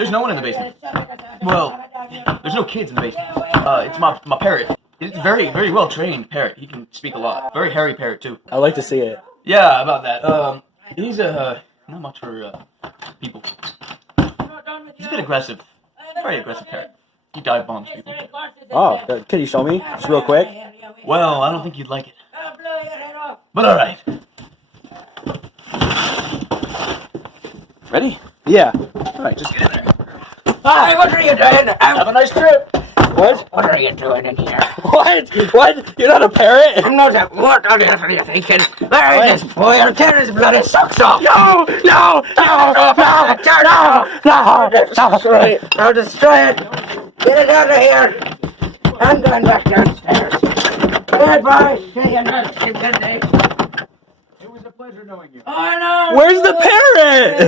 There's no one in the basement. Well, there's no kids in the basement. It's my parrot. It's a very, very well trained parrot. He can speak a lot. Very hairy parrot too. I'd like to see it. Yeah, about that. He's not much for people. He's a bit aggressive. Very aggressive parrot. He dive bombs people. Oh, can you show me just real quick? Well, I don't think you'd like it. But all right. Ready? Yeah. All right, just get in there. Hi, what are you doing? Have a nice trip. What? What are you doing in here? What? What? You're not a parrot? I'm not a... What on earth are you thinking? Where is this boy? I'll tear his bloody socks off! No! No! No! No! No! No! I'll destroy it! Get it out of here! I'm going back downstairs. Goodbye! See you next day. It was a pleasure knowing you. Oh, no! Where's the parrot?